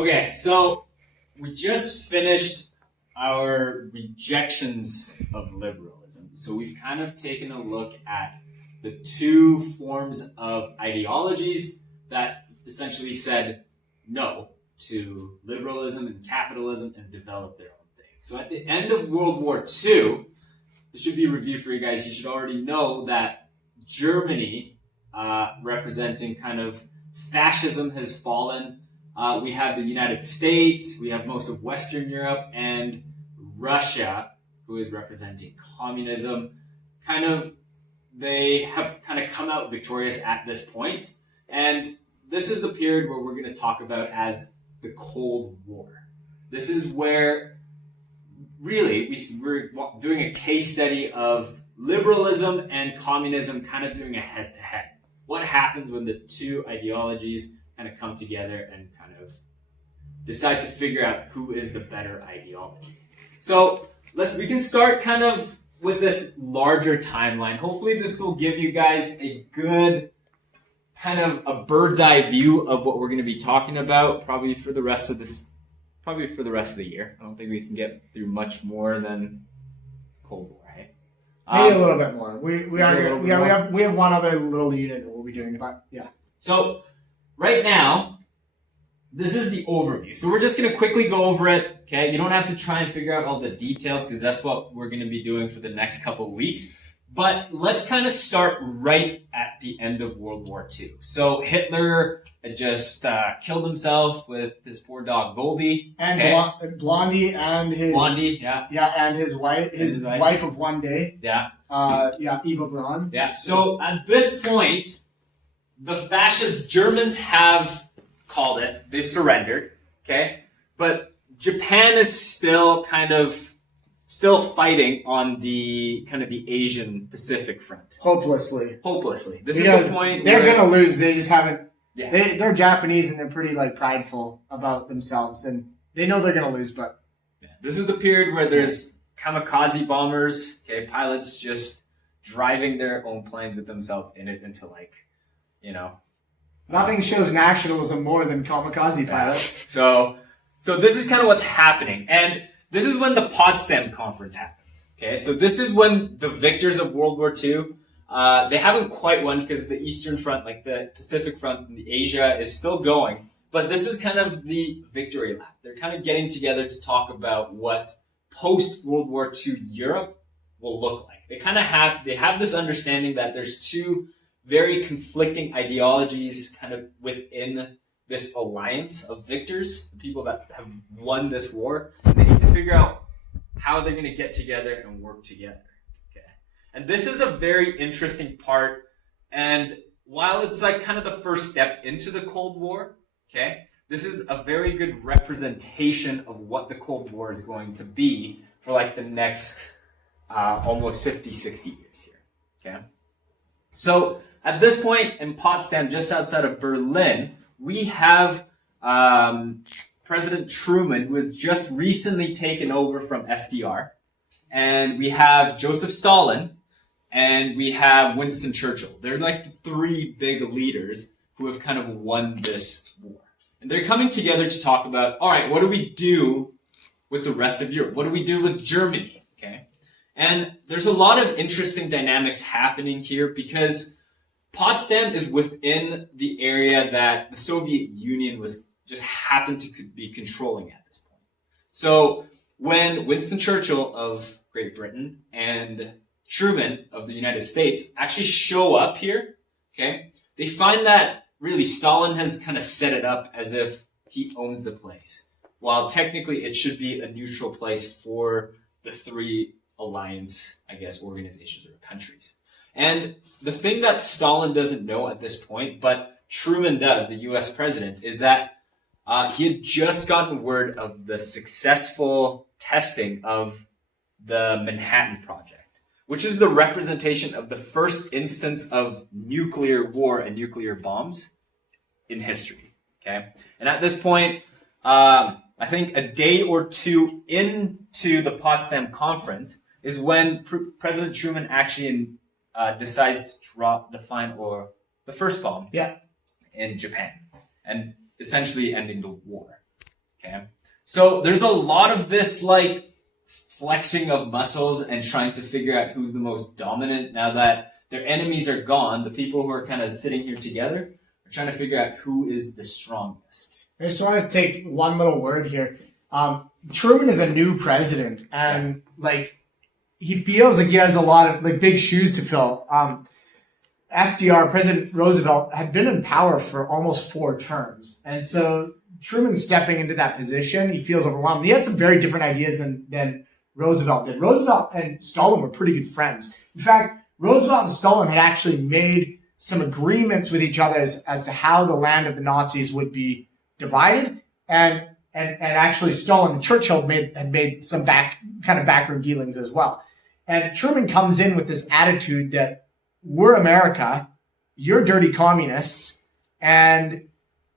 Okay, so we just finished our rejections of liberalism. So we've kind of taken a look at the two forms of ideologies that essentially said no to liberalism and capitalism and developed their own thing. So at the end of World War II, this should be a review for you guys. You should already know that Germany, representing kind of fascism, has fallen. We have the United States, we have most of Western Europe, and Russia, who is representing communism. They have kind of come out victorious at this point. And this is the period where we're going to talk about as the Cold War. This is where really we're doing a case study of liberalism and communism kind of doing a head-to-head. What happens when the two ideologies kind of come together and kind of decide to figure out who is the better ideology. So we can start kind of with this larger timeline. Hopefully this will give you guys a good kind of a bird's eye view of what we're going to be talking about probably for the rest of the year. I don't think we can get through much more than Cold War, right? Maybe a little bit more. We have one other little unit that we'll be doing, but yeah. So right now, this is the overview. So we're just going to quickly go over it, okay? You don't have to try and figure out all the details because that's what we're going to be doing for the next couple of weeks. But let's kind of start right at the end of World War II. So Hitler had just killed himself with his poor dog Goldie. And okay? Blondie and his... Blondie, yeah. Yeah, and his wife of one day. Yeah. Eva Braun. Yeah, so at this point, the fascist Germans have called it. They've surrendered, okay? But Japan is still fighting on the kind of the Asian Pacific front. Hopelessly. This is the point they're going to lose. They just haven't. Yeah. They're Japanese and they're pretty prideful about themselves and they know they're going to lose, but this is the period where there's kamikaze bombers, okay, pilots just driving their own planes with themselves in it into nothing shows nationalism more than kamikaze pilots. So this is kind of what's happening. And this is when the Potsdam Conference happens. Okay, so this is when the victors of World War II, they haven't quite won because the Eastern Front, like the Pacific Front and the Asia is still going. But this is kind of the victory lap. They're kind of getting together to talk about what post-World War II Europe will look like. They have this understanding that there's two very conflicting ideologies kind of within this alliance of victors, the people that have won this war. And they need to figure out how they're going to get together and work together. Okay. And this is a very interesting part. And while it's kind of the first step into the Cold War, okay, this is a very good representation of what the Cold War is going to be for the next almost 50, 60 years here. Okay. So at this point in Potsdam, just outside of Berlin, we have President Truman, who has just recently taken over from FDR. And we have Joseph Stalin, and we have Winston Churchill. They're the three big leaders who have kind of won this war. And they're coming together to talk about, all right, what do we do with the rest of Europe? What do we do with Germany? Okay. And there's a lot of interesting dynamics happening here because Potsdam is within the area that the Soviet Union just happened to be controlling at this point. So when Winston Churchill of Great Britain and Truman of the United States actually show up here, okay, they find that really Stalin has kind of set it up as if he owns the place, while technically it should be a neutral place for the three alliance, organizations or countries. And the thing that Stalin doesn't know at this point, but Truman does, the U.S. president, is that he had just gotten word of the successful testing of the Manhattan Project, which is the representation of the first instance of nuclear war and nuclear bombs in history. Okay, and at this point, I think a day or two into the Potsdam Conference is when President Truman actually decides to drop the first bomb in Japan and essentially ending the war. Okay. So there's a lot of this like flexing of muscles and trying to figure out who's the most dominant now that their enemies are gone. The people who are kind of sitting here together are trying to figure out who is the strongest. I just want to take one little word here. Truman is a new president, and like he feels like he has a lot of like big shoes to fill. FDR, President Roosevelt, had been in power for almost 4 terms, and so Truman stepping into that position, he feels overwhelmed. He had some very different ideas than Roosevelt did. Roosevelt and Stalin were pretty good friends. In fact, Roosevelt and Stalin had actually made some agreements with each other as to how the land of the Nazis would be divided, and actually Stalin and Churchill had made some backroom dealings as well. And Truman comes in with this attitude that we're America, you're dirty communists, and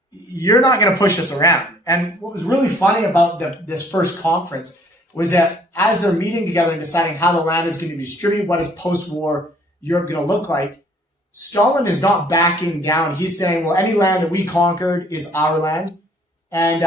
you're not going to push us around. And what was really funny about this first conference was that as they're meeting together and deciding how the land is going to be distributed, what is post-war Europe going to look like, Stalin is not backing down. He's saying, well, any land that we conquered is our land. And,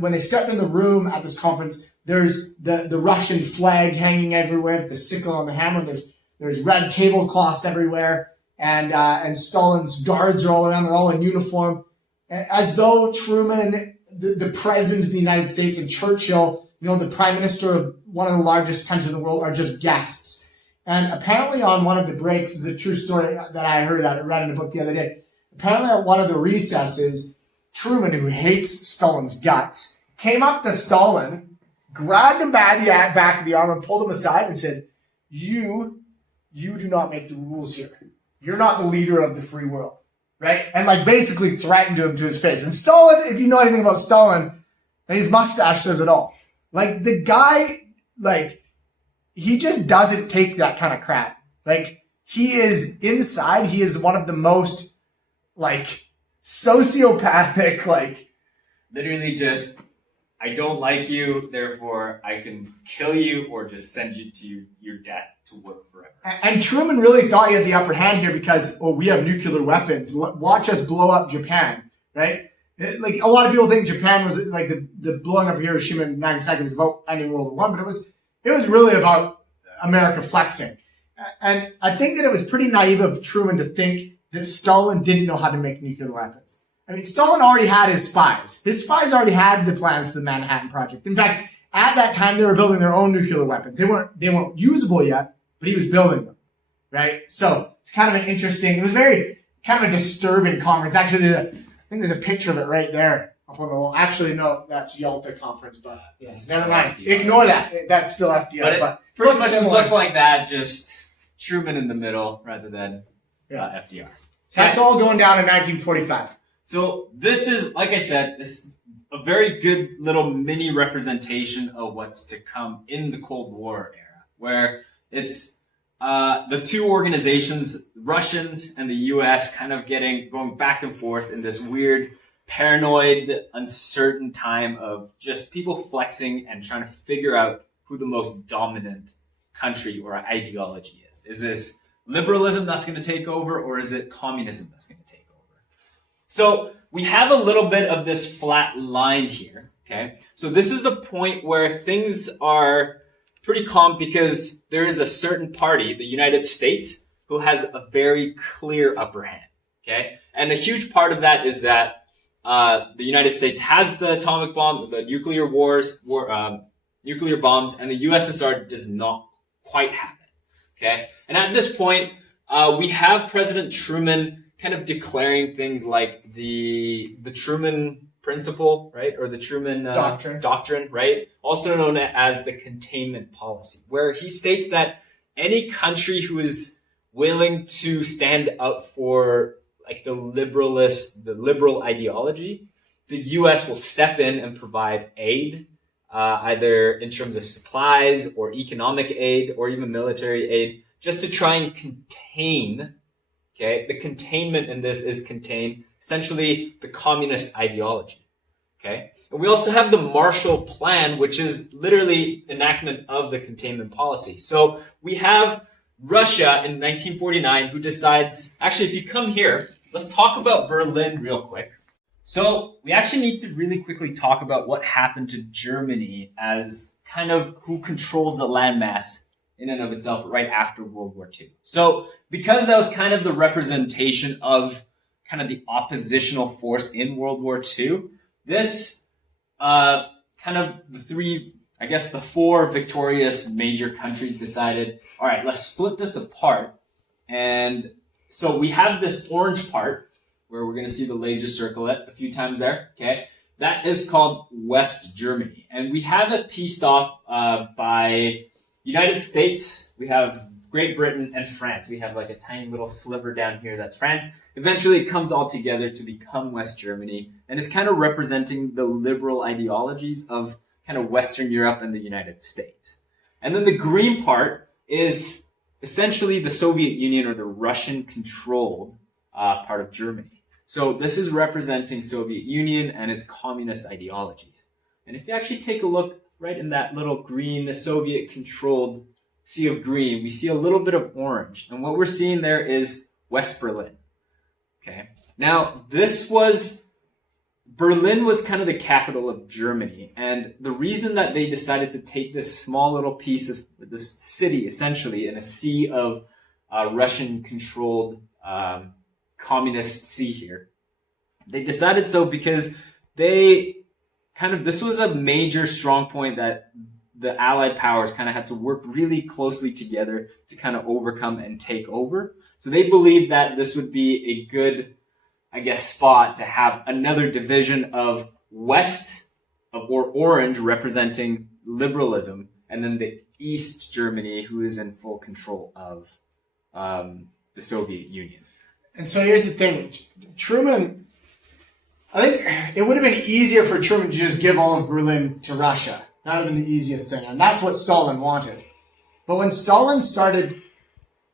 when they stepped in the room at this conference, there's the Russian flag hanging everywhere with the sickle and the hammer. There's red tablecloths everywhere. And Stalin's guards are all around. They're all in uniform. As though Truman, the president of the United States, and Churchill, the prime minister of one of the largest countries in the world, are just guests. And apparently on one of the breaks, this is a true story that I read in a book the other day. Apparently at one of the recesses, Truman, who hates Stalin's guts, came up to Stalin, grabbed him by the back of the arm and pulled him aside and said, you do not make the rules here. You're not the leader of the free world. Right? And basically threatened him to his face. And Stalin, if you know anything about Stalin, his mustache says it all. The guy, he just doesn't take that kind of crap. He is inside, he is one of the most, sociopathic, literally just, I don't like you, therefore I can kill you or just send you to your death to work forever. And Truman really thought he had the upper hand here because, we have nuclear weapons. Watch us blow up Japan, right? A lot of people think Japan was the blowing up of Hiroshima and Nagasaki was about ending World War I, but it was really about America flexing. And I think that it was pretty naive of Truman to think that Stalin didn't know how to make nuclear weapons. I mean, Stalin already had his spies. His spies already had the plans to the Manhattan Project. In fact, at that time, they were building their own nuclear weapons. They weren't usable yet, but he was building them, right? So it's kind of an interesting, it was very kind of a disturbing conference. Actually, I think there's a picture of it right there up on the wall. Actually, no, that's Yalta conference, but yes, never mind. FDR. Ignore that. That's still FDR. But it pretty much looked like that, just Truman in the middle rather than FDR. So that's all going down in 1945. So this is, like I said, this is a very good little mini representation of what's to come in the Cold War era, where it's the two organizations, Russians and the U.S., kind of going back and forth in this weird, paranoid, uncertain time of just people flexing and trying to figure out who the most dominant country or ideology is. Is this liberalism that's going to take over, or is it communism that's going to take over? So we have a little bit of this flat line here, okay? So this is the point where things are pretty calm because there is a certain party, the United States, who has a very clear upper hand, okay? And a huge part of that is that the United States has the atomic bomb, the nuclear nuclear bombs, and the USSR does not quite have it, okay? And at this point, we have President Truman kind of declaring things like the Truman Principle, right? Or the Truman Doctrine, right? Also known as the containment policy, where he states that any country who is willing to stand up for the liberal ideology, the U.S. will step in and provide aid, either in terms of supplies or economic aid or even military aid, just to try and contain. Okay, the containment in this is contain essentially the communist ideology. Okay, and we also have the Marshall Plan, which is literally enactment of the containment policy. So we have Russia in 1949 who decides, actually, if you come here, let's talk about Berlin real quick. So we actually need to really quickly talk about what happened to Germany as kind of who controls the landmass in and of itself right after World War II. So because that was kind of the representation of kind of the oppositional force in World War II, this kind of the four victorious major countries decided, all right, let's split this apart. And so we have this orange part where we're going to see the laser circle it a few times there. Okay. That is called West Germany. And we have it pieced off by United States. We have Great Britain and France. We have like a tiny little sliver down here that's France. Eventually it comes all together to become West Germany. And it's kind of representing the liberal ideologies of kind of Western Europe and the United States. And then the green part is essentially the Soviet Union or the Russian-controlled part of Germany. So this is representing Soviet Union and its communist ideologies. And if you actually take a look right in that little green, Soviet-controlled sea of green, we see a little bit of orange. And what we're seeing there is West Berlin. Okay. Now, Berlin was kind of the capital of Germany. And the reason that they decided to take this small little piece of this city, essentially, in a sea of Russian-controlled communist sea here, they decided so because this was a major strong point that the Allied powers kind of had to work really closely together to kind of overcome and take over. So they believed that this would be a good, spot to have another division of West or Orange representing liberalism, and then the East Germany, who is in full control of the Soviet Union. And so here's the thing. Truman, I think it would have been easier for Truman to just give all of Berlin to Russia. That would have been the easiest thing. And that's what Stalin wanted. But when Stalin started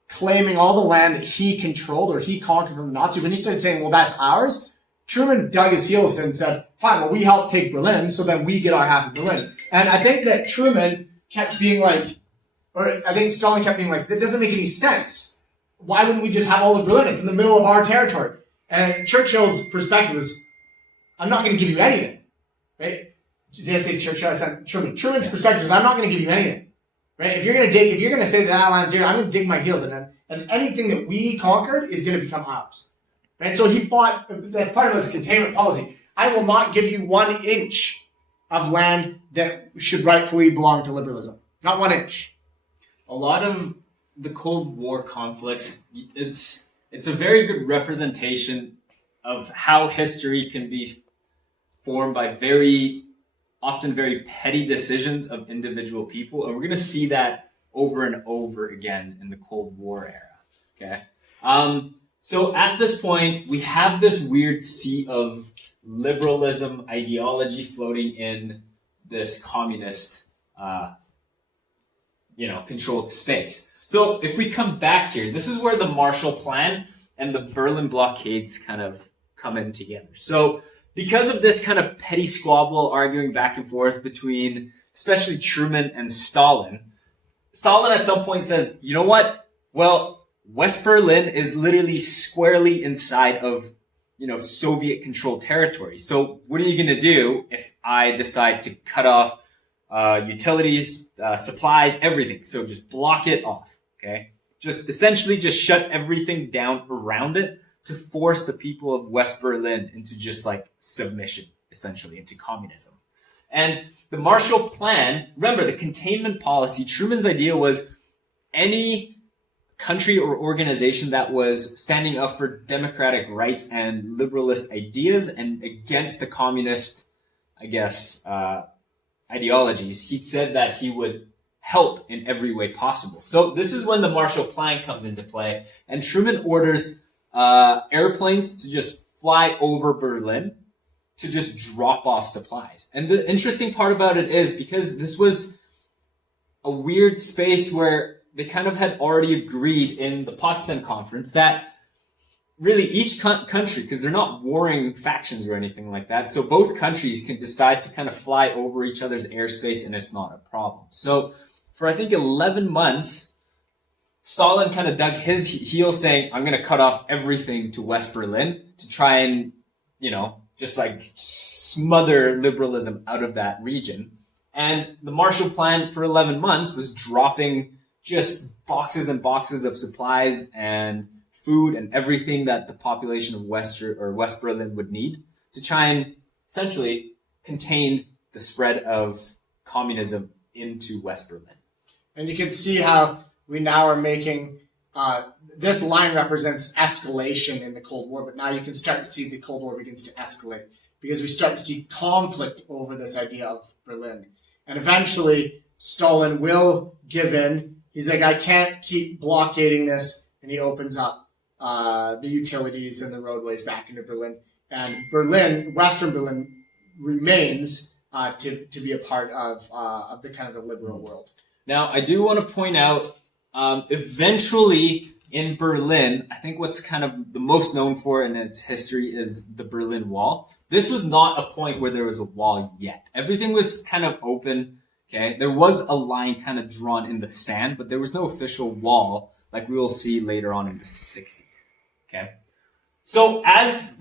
claiming all the land that he controlled or he conquered from the Nazis, when he started saying, well, that's ours, Truman dug his heels in and said, fine, well, we helped take Berlin, so then we get our half of Berlin. And I think that Truman kept being like, or I think Stalin kept being like, that doesn't make any sense. Why wouldn't we just have all of Berlin? It's in the middle of our territory. And Churchill's perspective was, I'm not going to give you anything. Right? Did I say Churchill? I said Truman. Truman's perspective is, I'm not going to give you anything. Right? If you're going to say that land's here, I'm going to dig my heels in. And anything that we conquered is going to become ours. Right? So he fought, that part of his containment policy. I will not give you 1 inch of land that should rightfully belong to liberalism. Not 1 inch. A lot of the Cold War conflicts, it's a very good representation of how history can be formed by often very petty decisions of individual people. And we're going to see that over and over again in the Cold War era. Okay. So at this point, we have this weird sea of liberalism ideology floating in this communist, controlled space. So if we come back here, this is where the Marshall Plan and the Berlin blockades kind of come in together. So because of this kind of petty squabble arguing back and forth between especially Truman and Stalin at some point says, you know what? Well, West Berlin is literally squarely inside of, Soviet controlled territory. So what are you going to do if I decide to cut off utilities, supplies, everything? So just block it off. Okay. Just essentially just shut everything down around it to force the people of West Berlin into just like submission, essentially into communism. And the Marshall Plan, remember the containment policy, Truman's idea was any country or organization that was standing up for democratic rights and liberalist ideas and against the communist, ideologies, he said that he would help in every way possible. So this is when the Marshall Plan comes into play, and Truman orders airplanes to just fly over Berlin to just drop off supplies. And the interesting part about it is because this was a weird space where they kind of had already agreed in the Potsdam Conference that really each country, because they're not warring factions or anything like that, so both countries can decide to kind of fly over each other's airspace and it's not a problem. So for I think 11 months, Stalin kind of dug his heels saying, I'm going to cut off everything to West Berlin to try and, just like smother liberalism out of that region. And the Marshall Plan for 11 months was dropping just boxes and boxes of supplies and food and everything that the population of West Berlin would need to try and essentially contain the spread of communism into West Berlin. And you can see how we now are making, this line represents escalation in the Cold War, but now you can start to see the Cold War begins to escalate because we start to see conflict over this idea of Berlin. And eventually, Stalin will give in. He's like, I can't keep blockading this. And he opens up the utilities and the roadways back into Berlin. And Berlin, Western Berlin, remains to be a part of the kind of the liberal world. Now, I do want to point out, eventually in Berlin, I think what's kind of the most known for in its history is the Berlin Wall. This was not a point where there was a wall yet. Everything was kind of open. Okay, there was a line kind of drawn in the sand, but there was no official wall like we will see later on in the 60s. Okay, so as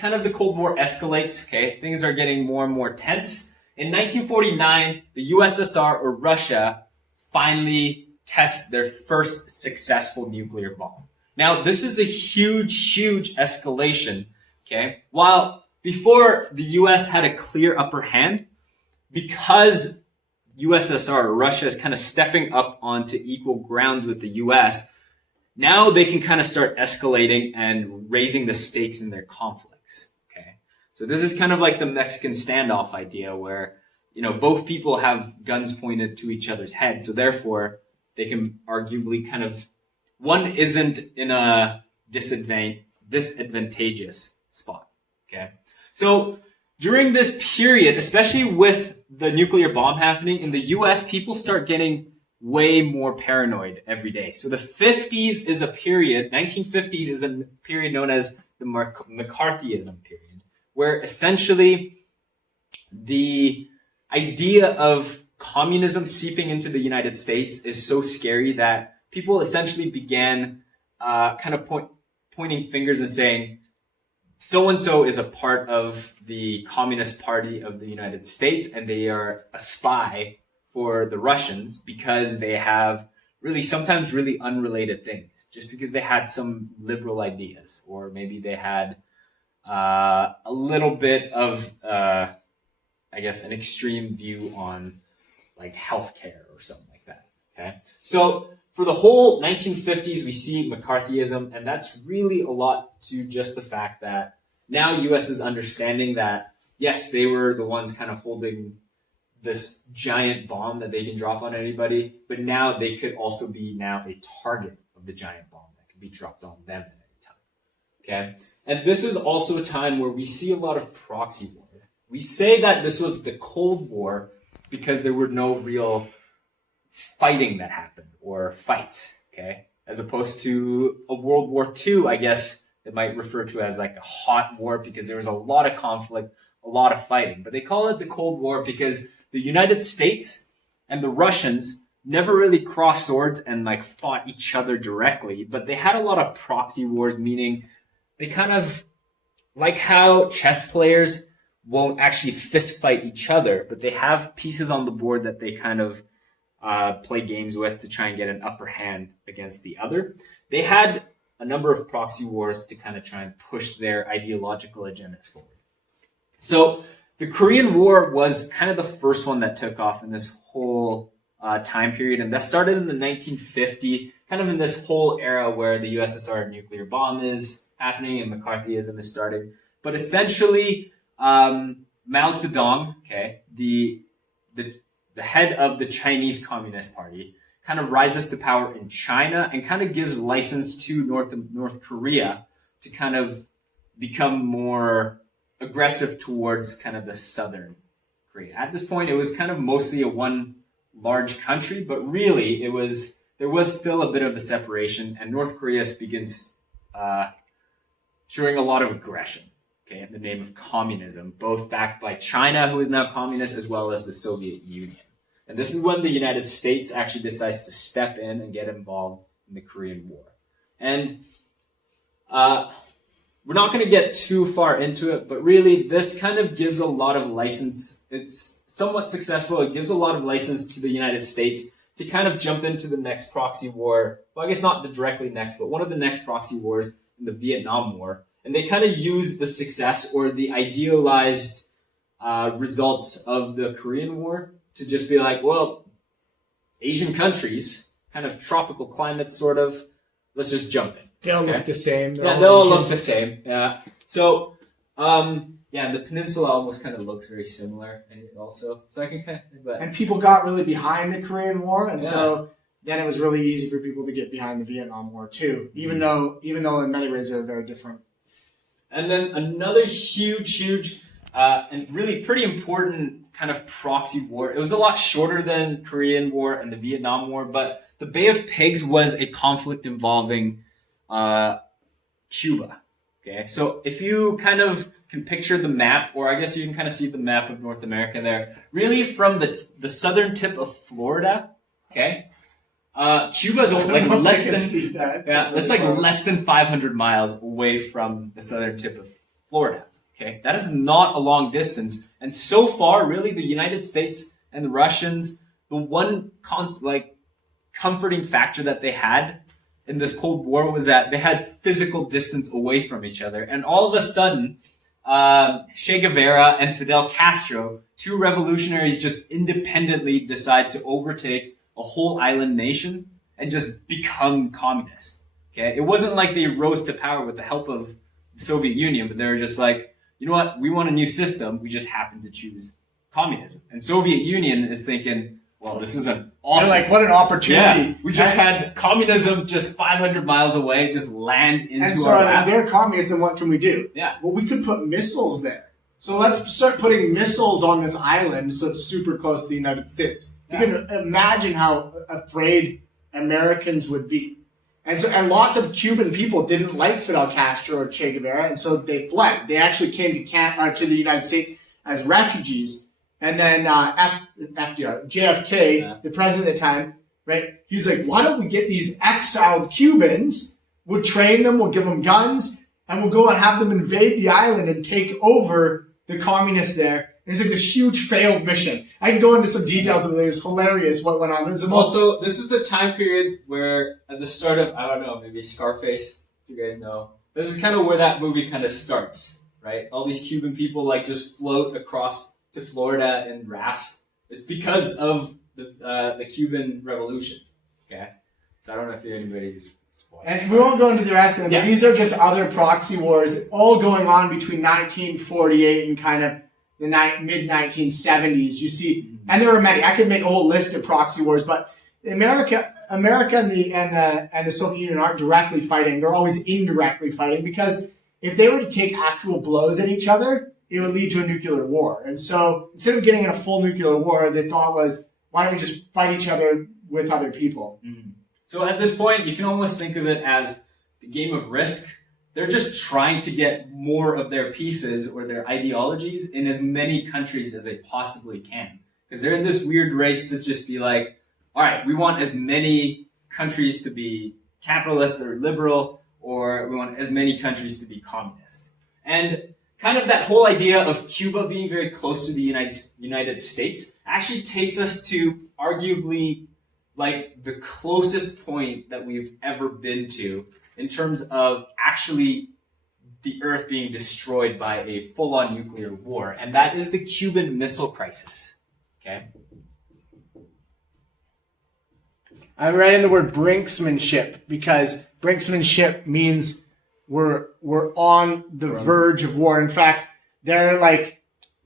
kind of the Cold War escalates, okay, things are getting more and more tense. In 1949, the USSR or Russia finally tests their first successful nuclear bomb. Now, this is a huge, huge escalation. Okay, while before the US had a clear upper hand, because USSR or Russia is kind of stepping up onto equal grounds with the US, now they can kind of start escalating and raising the stakes in their conflicts. Okay, so this is kind of like the Mexican standoff idea where, you know, both people have guns pointed to each other's heads, so therefore they can arguably kind of, one isn't in a disadvantageous spot. Okay, so during this period, especially with the nuclear bomb happening in the US, people start getting way more paranoid every day. So the 50s is a period, 1950s is a period known as the McCarthyism period, where essentially the idea of communism seeping into the United States is so scary that people essentially began kind of pointing fingers and saying, so-and-so is a part of the Communist Party of the United States, and they are a spy for the Russians because they have sometimes really unrelated things, just because they had some liberal ideas, or maybe they had a little bit of, I guess, an extreme view on like healthcare or something like that. Okay, so for the whole 1950s, we see McCarthyism, and that's really a lot to just the fact that now U.S. is understanding that, yes, they were the ones kind of holding this giant bomb that they can drop on anybody, but now they could also be now a target of the giant bomb that could be dropped on them at any time. Okay? And this is also a time where we see a lot of proxy war. We say that this was the Cold War because there were no real fighting that happened, or fights, okay? As opposed to a World War II, I guess it might refer to as like a hot war because there was a lot of conflict, a lot of fighting. But they call it the Cold War because the United States and the Russians never really crossed swords and like fought each other directly, but they had a lot of proxy wars, meaning they kind of, like how chess players won't actually fist fight each other, but they have pieces on the board that they kind of play games with to try and get an upper hand against the other. They had a number of proxy wars to kind of try and push their ideological agendas forward. So the Korean War was kind of the first one that took off in this whole time period, and that started in the 1950, kind of in this whole era where the USSR nuclear bomb is happening and McCarthyism is starting. But essentially, Mao Zedong, okay, the head of the Chinese Communist Party, kind of rises to power in China and kind of gives license to North Korea to kind of become more aggressive towards kind of the southern Korea. At this point, it was kind of mostly a one large country, but really there was still a bit of a separation, and North Korea begins showing a lot of aggression, okay, in the name of communism, both backed by China, who is now communist, as well as the Soviet Union. And this is when the United States actually decides to step in and get involved in the Korean War. And we're not going to get too far into it, but really this kind of gives a lot of license. It's somewhat successful. It gives a lot of license to the United States to kind of jump into the next proxy war. Well, I guess not the directly next, but one of the next proxy wars in the Vietnam War. And they kind of use the success or the idealized results of the Korean War to just be like, well, Asian countries, kind of tropical climates, sort of, let's just jump in. They'll look the same. They'll all look the same. Yeah. So, the peninsula almost kind of looks very similar, and also, so I can kind of. And people got really behind the Korean War, and so then it was really easy for people to get behind the Vietnam War too, even though in many ways they were very different. And then another huge, and really pretty important kind of proxy war. It was a lot shorter than Korean War and the Vietnam War, but the Bay of Pigs was a conflict involving Cuba. Okay, so if you kind of can picture the map, or I guess you can kind of see the map of North America there, really from the southern tip of Florida, okay, Cuba is like less than 500 miles away from the southern tip of Florida. Okay, that is not a long distance, and so far, really, the United States and the Russians, the one comforting factor that they had in this Cold War was that they had physical distance away from each other. And all of a sudden, Che Guevara and Fidel Castro, two revolutionaries, just independently decide to overtake a whole island nation and just become communists. Okay? It wasn't like they rose to power with the help of the Soviet Union, but they were just like, you know what? We want a new system. We just happen to choose communism. And Soviet Union is thinking, well, this is an awesome. They're like, what an opportunity. Yeah, we just had communism just 500 miles away, just land into and so our lap. they're communists, and what can we do? Yeah. Well, we could put missiles there. So let's start putting missiles on this island so it's super close to the United States. You can imagine how afraid Americans would be. And lots of Cuban people didn't like Fidel Castro or Che Guevara, and so they fled. They actually came to the United States as refugees. And then JFK, the president at the time, right? He's like, why don't we get these exiled Cubans? We'll train them, we'll give them guns, and we'll go and have them invade the island and take over the communists there. And it's like this huge failed mission. I can go into some details of it. It's hilarious what went on. Also, this is the time period where at the start of, I don't know, maybe Scarface, if you guys know. This is kind of where that movie kind of starts, right? All these Cuban people just float across to Florida in rafts. It's because of the Cuban Revolution. Okay, so I don't know if anybody's. And we won't go into the rest of them. But these are just other proxy wars, all going on between 1948 and kind of the mid 1970s. You see, and there are many. I could make a whole list of proxy wars, but America and the Soviet Union aren't directly fighting. They're always indirectly fighting, because if they were to take actual blows at each other, it would lead to a nuclear war. And so instead of getting in a full nuclear war, the thought was, why don't we just fight each other with other people? Mm-hmm. So at this point, you can almost think of it as the game of Risk. They're just trying to get more of their pieces or their ideologies in as many countries as they possibly can. Because they're in this weird race to just be like, all right, we want as many countries to be capitalist or liberal, or we want as many countries to be communist. And kind of that whole idea of Cuba being very close to the United States actually takes us to arguably the closest point that we've ever been to in terms of actually the Earth being destroyed by a full-on nuclear war. And that is the Cuban Missile Crisis. Okay? I'm writing the word brinksmanship, because brinksmanship means we're on the verge of war. In fact, there's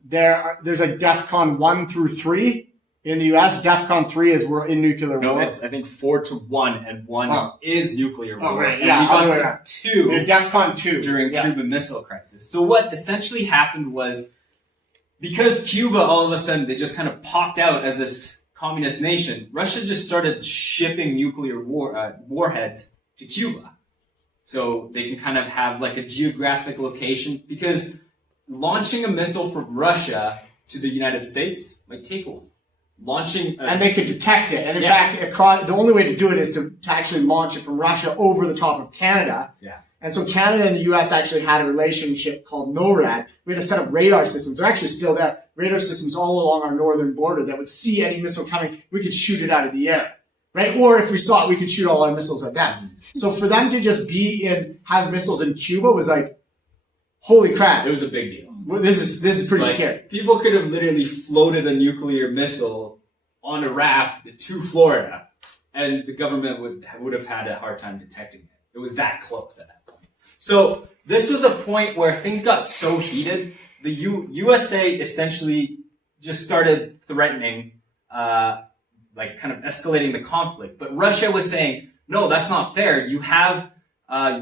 DEFCON 1 through 3 in the US. DEFCON 3 is we're in nuclear war. No, it's I think 4-1, and 1 is nuclear war. Right. And yeah, we got to 2 DEFCON 2 during Cuban Missile Crisis. So what essentially happened was, because Cuba all of a sudden they just kind of popped out as this communist nation, Russia just started shipping nuclear warheads to Cuba. So they can kind of have a geographic location, because launching a missile from Russia to the United States might take a while. And they could detect it. And in fact, the only way to do it is to actually launch it from Russia over the top of Canada. Yeah. And so Canada and the US actually had a relationship called NORAD. We had a set of radar systems. They're actually still there. Radar systems all along our northern border that would see any missile coming. We could shoot it out of the air, right? Or if we saw it, we could shoot all our missiles at them. So for them to just have missiles in Cuba was like, holy crap. It was a big deal. Well, this is pretty scary. People could have literally floated a nuclear missile on a raft to Florida, and the government would have had a hard time detecting it. It was that close at that point. So this was a point where things got so heated. The USA essentially just started threatening, kind of escalating the conflict. But Russia was saying, no, that's not fair. You have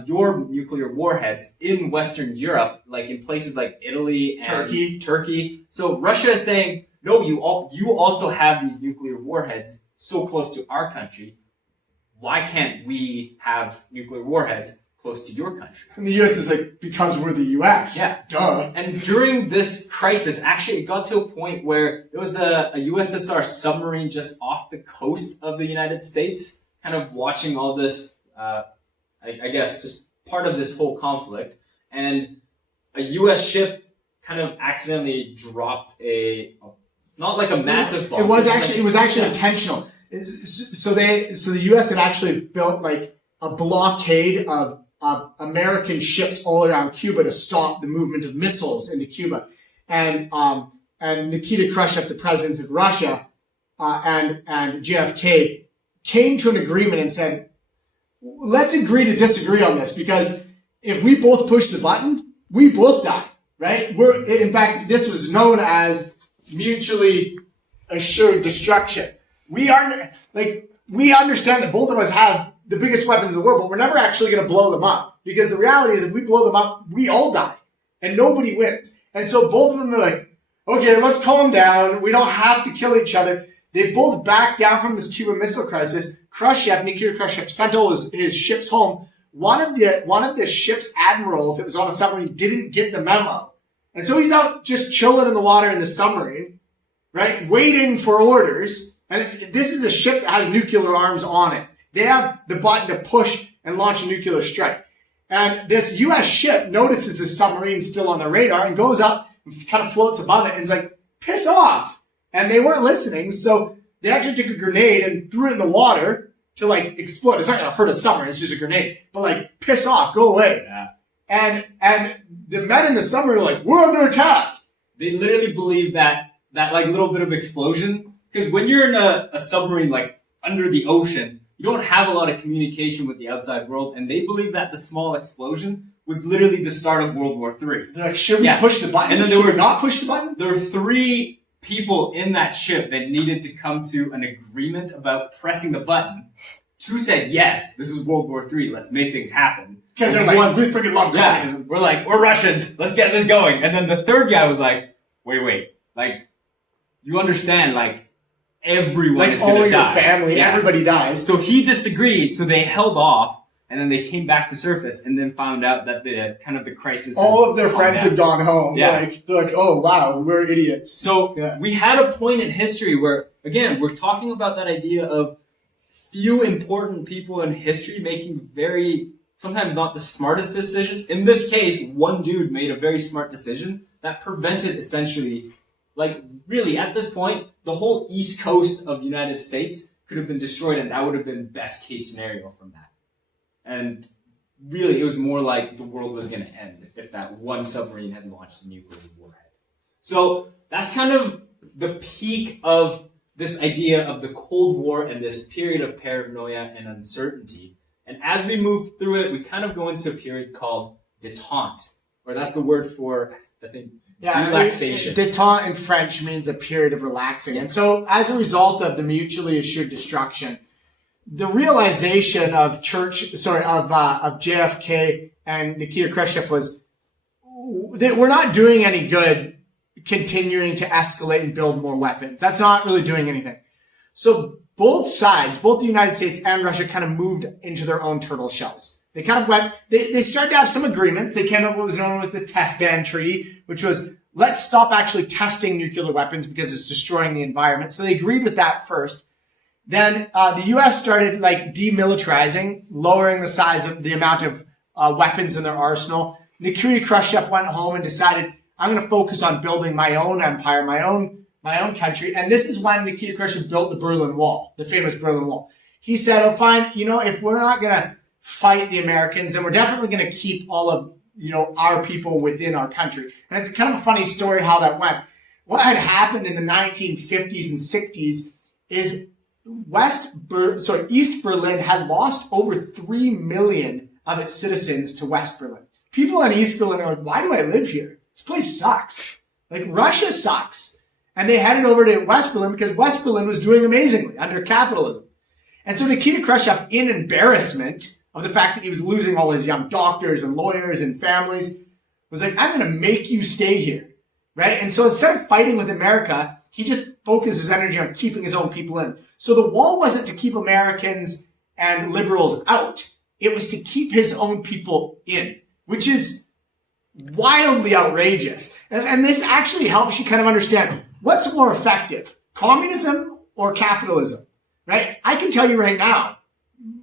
your nuclear warheads in Western Europe, like in places like Italy and Turkey. So Russia is saying, no, you also have these nuclear warheads so close to our country. Why can't we have nuclear warheads close to your country? And the US is like, because we're the US. Yeah. Duh. And during this crisis, actually, it got to a point where there was a USSR submarine just off the coast of the United States, kind of watching all this, I guess, just part of this whole conflict. And a US ship kind of accidentally dropped not like a massive bomb. It was actually intentional. So the US had actually built like a blockade of American ships all around Cuba to stop the movement of missiles into Cuba. And Nikita Khrushchev, the president of Russia, and JFK came to an agreement and said, let's agree to disagree on this, because if we both push the button, we both die, right? In fact, this was known as mutually assured destruction. We understand that both of us have the biggest weapons in the world, but we're never actually going to blow them up, because the reality is if we blow them up, we all die and nobody wins. And so both of them are like, okay, let's calm down. We don't have to kill each other. They both backed down from this Cuban Missile Crisis. Nikita Khrushchev, sent all his ships home. One of the ship's admirals that was on a submarine didn't get the memo. And so he's out just chilling in the water in the submarine, right? Waiting for orders. And this is a ship that has nuclear arms on it. They have the button to push and launch a nuclear strike. And this U.S. ship notices this submarine still on the radar and goes up and kind of floats above it and is like, piss off. And they weren't listening, so they actually took a grenade and threw it in the water to like explode. It's not going to hurt a submarine, it's just a grenade. But like, piss off, go away. Yeah. And the men in the submarine are like, we're under attack. They literally believe that like little bit of explosion, because when you're in a submarine like under the ocean, you don't have a lot of communication with the outside world, and they believe that the small explosion was literally the start of World War III. They're like, should we push the button? And then should we not push the button? There were 3 people in that ship that needed to come to an agreement about pressing the button. 2 said, yes, this is World War III, let's make things happen. Because they're like, we freaking love communism. We're like, we're Russians, let's get this going. And then the third guy was like, wait, like, you understand, like, everyone is going to die. All your family, everybody dies. So he disagreed, so they held off, and then they came back to surface, and then found out that the crisis. All of their friends had gone home. Yeah. They're like, oh wow, we're idiots. So we had a point in history where, again, we're talking about that idea of few important people in history making sometimes not the smartest decisions. In this case, one dude made a very smart decision that prevented essentially, like really at this point, the whole east coast of the United States could have been destroyed, and that would have been best case scenario from that. And really, it was more like the world was going to end if that one submarine had launched a nuclear warhead. So that's kind of the peak of this idea of the Cold War and this period of paranoia and uncertainty. And as we move through it, we kind of go into a period called détente, or that's the word for, I think, relaxation. Détente in French means a period of relaxing. And so as a result of the mutually assured destruction, the realization of JFK and Nikita Khrushchev was that we're not doing any good continuing to escalate and build more weapons. That's not really doing anything. So both sides, both the United States and Russia, kind of moved into their own turtle shells. They kind of went, they started to have some agreements. They came up with what was known as the Test Ban Treaty, which was, let's stop actually testing nuclear weapons because it's destroying the environment. So they agreed with that first. Then the U.S. started like demilitarizing, lowering the size of the amount of weapons in their arsenal. Nikita Khrushchev went home and decided, I'm going to focus on building my own empire, my own country. And this is when Nikita Khrushchev built the Berlin Wall, the famous Berlin Wall. He said, oh, fine, if we're not going to fight the Americans, then we're definitely going to keep all of, our people within our country. And it's kind of a funny story how that went. What had happened in the 1950s and 60s is East Berlin had lost over 3 million of its citizens to West Berlin. People in East Berlin are like, why do I live here? This place sucks. Like, Russia sucks. And they headed over to West Berlin because West Berlin was doing amazingly under capitalism. And so Nikita Khrushchev, in embarrassment of the fact that he was losing all his young doctors and lawyers and families, was like, I'm going to make you stay here. Right? And so instead of fighting with America, he just focused his energy on keeping his own people in. So the wall wasn't to keep Americans and liberals out. It was to keep his own people in, which is wildly outrageous. And this actually helps you kind of understand what's more effective, communism or capitalism, right? I can tell you right now,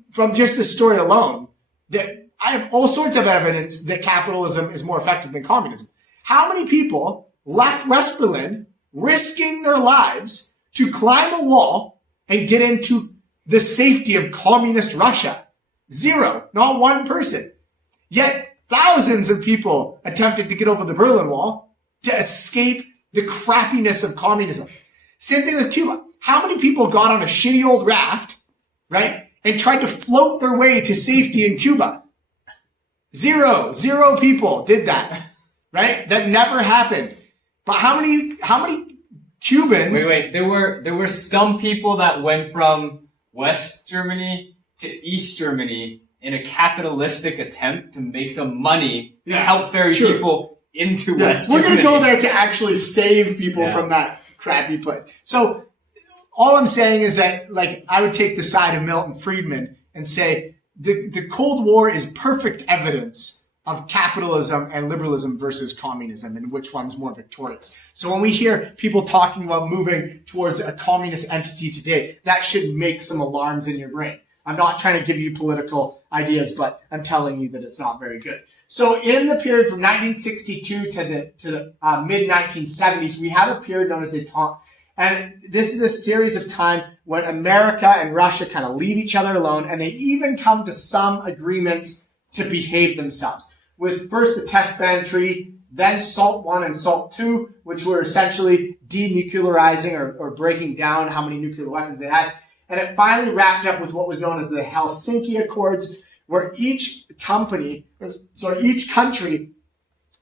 from just this story alone, that I have all sorts of evidence that capitalism is more effective than communism. How many people left West Berlin risking their lives to climb a wall and get into the safety of communist Russia? Zero. Not one person. Yet thousands of people attempted to get over the Berlin Wall to escape the crappiness of communism. Same thing with Cuba. How many people got on a shitty old raft, right, and tried to float their way to safety in Cuba? Zero people did that, right? That never happened. But how many Cubans? Wait. There were some people that went from West Germany to East Germany in a capitalistic attempt to make some money to help ferry people into West Germany. We're going to go there to actually save people from that crappy place. So all I'm saying is that, like, I would take the side of Milton Friedman and say the Cold War is perfect evidence of capitalism and liberalism versus communism and which one's more victorious. So when we hear people talking about moving towards a communist entity today, that should make some alarms in your brain. I'm not trying to give you political ideas, but I'm telling you that it's not very good. So in the period from 1962 to the mid-1970s, we have a period known as détente. And this is a series of time when America and Russia kind of leave each other alone, and they even come to some agreements to behave themselves. With first the Test Ban Treaty, then SALT I and SALT II, which were essentially denuclearizing or breaking down how many nuclear weapons they had. And it finally wrapped up with what was known as the Helsinki Accords, where each country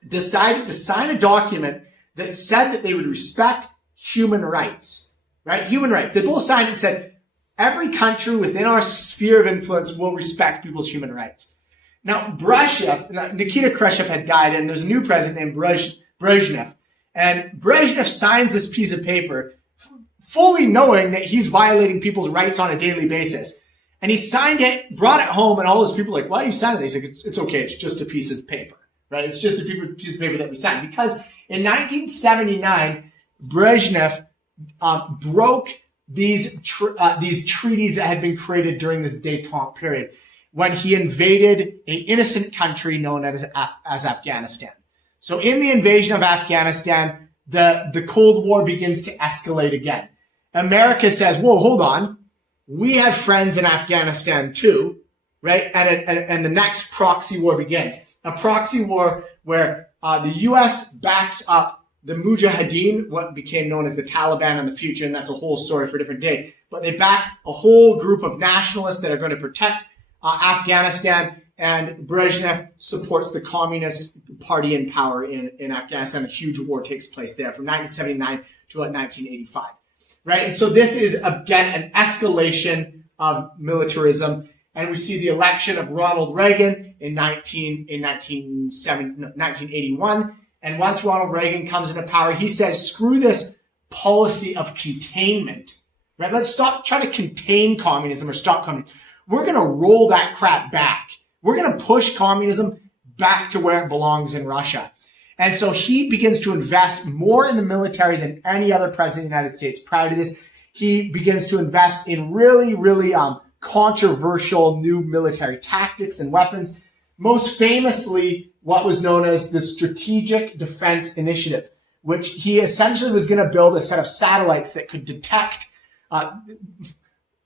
decided to sign a document that said that they would respect human rights, right? Human rights. They both signed it and said, every country within our sphere of influence will respect people's human rights. Now, Nikita Khrushchev had died, and there's a new president named Brezhnev. And Brezhnev signs this piece of paper fully knowing that he's violating people's rights on a daily basis. And he signed it, brought it home, and all those people were like, why are you signing it? He's like, it's okay, it's just a piece of paper, right? It's just a piece of paper that we signed. Because in 1979, Brezhnev broke these treaties that had been created during this détente period when he invaded an innocent country known as Afghanistan. So in the invasion of Afghanistan, the Cold War begins to escalate again. America says, whoa, hold on. We have friends in Afghanistan too, right? And the next proxy war begins. A proxy war where the U.S. backs up the Mujahideen, what became known as the Taliban in the future, and that's a whole story for a different day. But they back a whole group of nationalists that are going to protect Afghanistan, and Brezhnev supports the Communist Party in power in Afghanistan. A huge war takes place there from 1979 to 1985, right? And so this is, again, an escalation of militarism, and we see the election of Ronald Reagan in 1981, and once Ronald Reagan comes into power, he says, screw this policy of containment, right? Let's stop trying to contain communism or stop communism. We're going to roll that crap back. We're going to push communism back to where it belongs in Russia. And so he begins to invest more in the military than any other president of the United States. Prior to this, he begins to invest in really controversial new military tactics and weapons. most famously what was known as the Strategic Defense Initiative, which he essentially was going to build a set of satellites that could detect,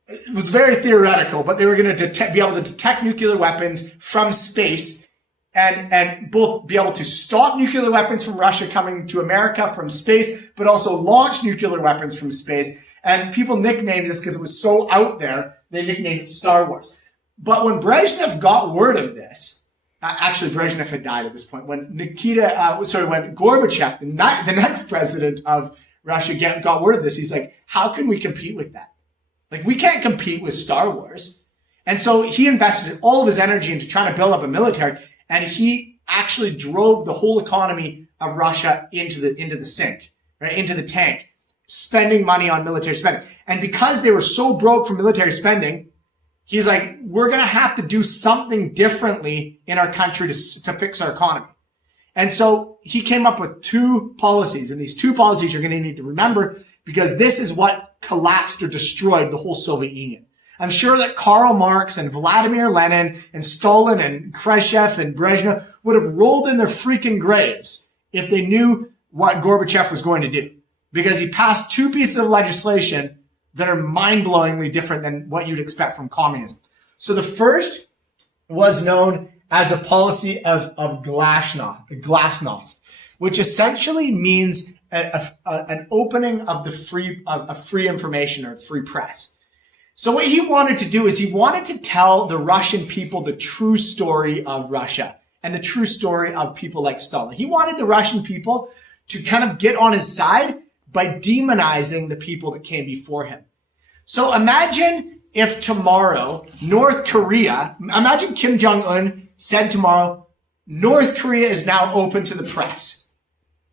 it was very theoretical, but they were going to be able to detect nuclear weapons from space and both be able to stop nuclear weapons from Russia coming to America from space, but also launch nuclear weapons from space. And people nicknamed this because it was so out there, they nicknamed it Star Wars. But when Brezhnev got word of this, actually Brezhnev had died at this point, when when Gorbachev, the next president of Russia, got word of this, he's like, how can we compete with that? Like, we can't compete with Star Wars. And so he invested all of his energy into trying to build up a military, and he actually drove the whole economy of Russia into the sink, right? Into the tank, spending money on military spending. And because they were so broke from military spending, he's like, we're going to have to do something differently in our country to fix our economy. And so he came up with two policies, and these two policies you're going to need to remember, because this is what collapsed or destroyed the whole Soviet Union. I'm sure that Karl Marx and Vladimir Lenin and Stalin and Khrushchev and Brezhnev would have rolled in their freaking graves if they knew what Gorbachev was going to do. Because he passed two pieces of legislation that are mind-blowingly different than what you'd expect from communism. So the first was known as the policy of glasnost, which essentially means an opening of the free information or free press. So what he wanted to do is he wanted to tell the Russian people the true story of Russia and the true story of people like Stalin. He wanted the Russian people to kind of get on his side by demonizing the people that came before him. So imagine if tomorrow imagine Kim Jong-un said tomorrow, North Korea is now open to the press.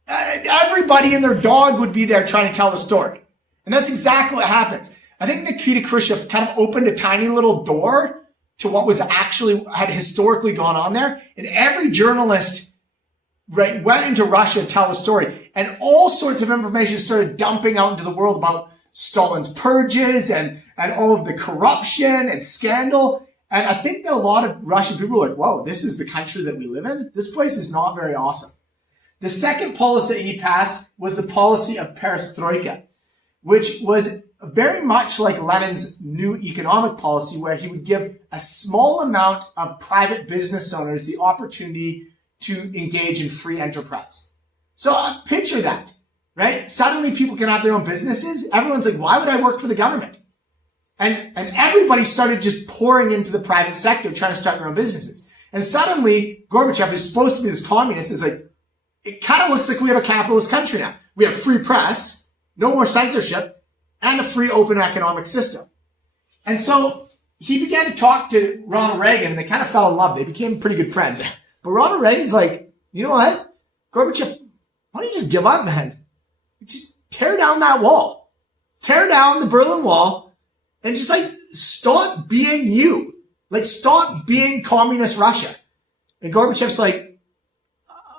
Everybody and their dog would be there trying to tell the story. And that's exactly what happens. I think Nikita Khrushchev kind of opened a tiny little door to what was had historically gone on there. And every journalist went into Russia to tell the story. And all sorts of information started dumping out into the world about Stalin's purges and all of the corruption and scandal. And I think that a lot of Russian people were like, whoa, this is the country that we live in? This place is not very awesome. The second policy he passed was the policy of perestroika, which was very much like Lenin's new economic policy, where he would give a small amount of private business owners the opportunity to engage in free enterprise. So picture that, right? Suddenly people can have their own businesses. Everyone's like, why would I work for the government? And everybody started just pouring into the private sector, trying to start their own businesses. And suddenly Gorbachev, who's supposed to be this communist, is like, it kind of looks like we have a capitalist country now. We have free press, no more censorship, and a free open economic system. And so he began to talk to Ronald Reagan, and they kind of fell in love. They became pretty good friends. But Ronald Reagan's like, you know what? Gorbachev, why don't you just give up, man? Just tear down that wall. Tear down the Berlin Wall and just stop being you. Stop being communist Russia. And Gorbachev's like,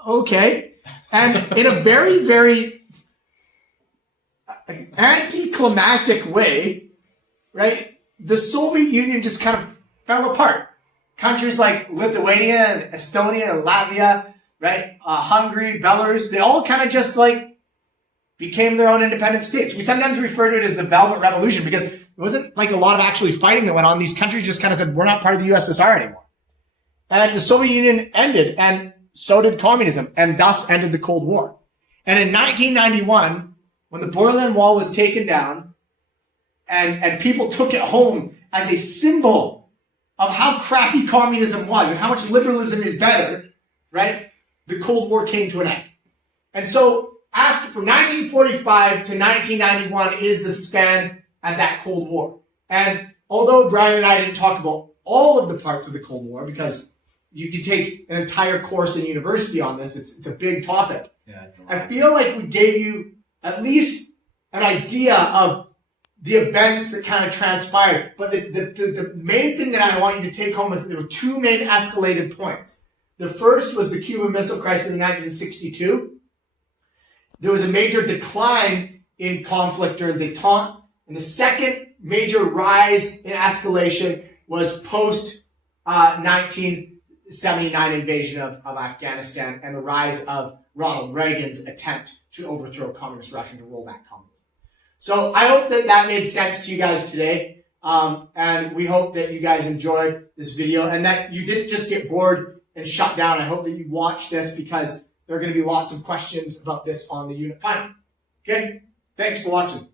okay. And in a very, very anticlimactic way, right, the Soviet Union just kind of fell apart. Countries like Lithuania and Estonia and Latvia, right, Hungary, Belarus, they all kind of just became their own independent states. We sometimes refer to it as the Velvet Revolution because it wasn't a lot of actually fighting that went on. These countries just kind of said, we're not part of the USSR anymore. And the Soviet Union ended, and so did communism, and thus ended the Cold War. And in 1991, when the Berlin Wall was taken down, and people took it home as a symbol of how crappy communism was and how much liberalism is better, right? The Cold War came to an end. And so from 1945 to 1991 is the span of that Cold War. And although Brian and I didn't talk about all of the parts of the Cold War, because you take an entire course in university on this, it's a big topic. Yeah, it's a lot. I feel like we gave you at least an idea of the events that kind of transpired. But the main thing that I want you to take home is there were two main escalated points. The first was the Cuban Missile Crisis in 1962. There was a major decline in conflict during détente. And the second major rise in escalation was post '79 invasion of Afghanistan and the rise of Ronald Reagan's attempt to overthrow communist Russia and to roll back communism. So I hope that made sense to you guys today. And we hope that you guys enjoyed this video and that you didn't just get bored and shut down. I hope that you watch this because there are going to be lots of questions about this on the unit final. Okay? Thanks for watching.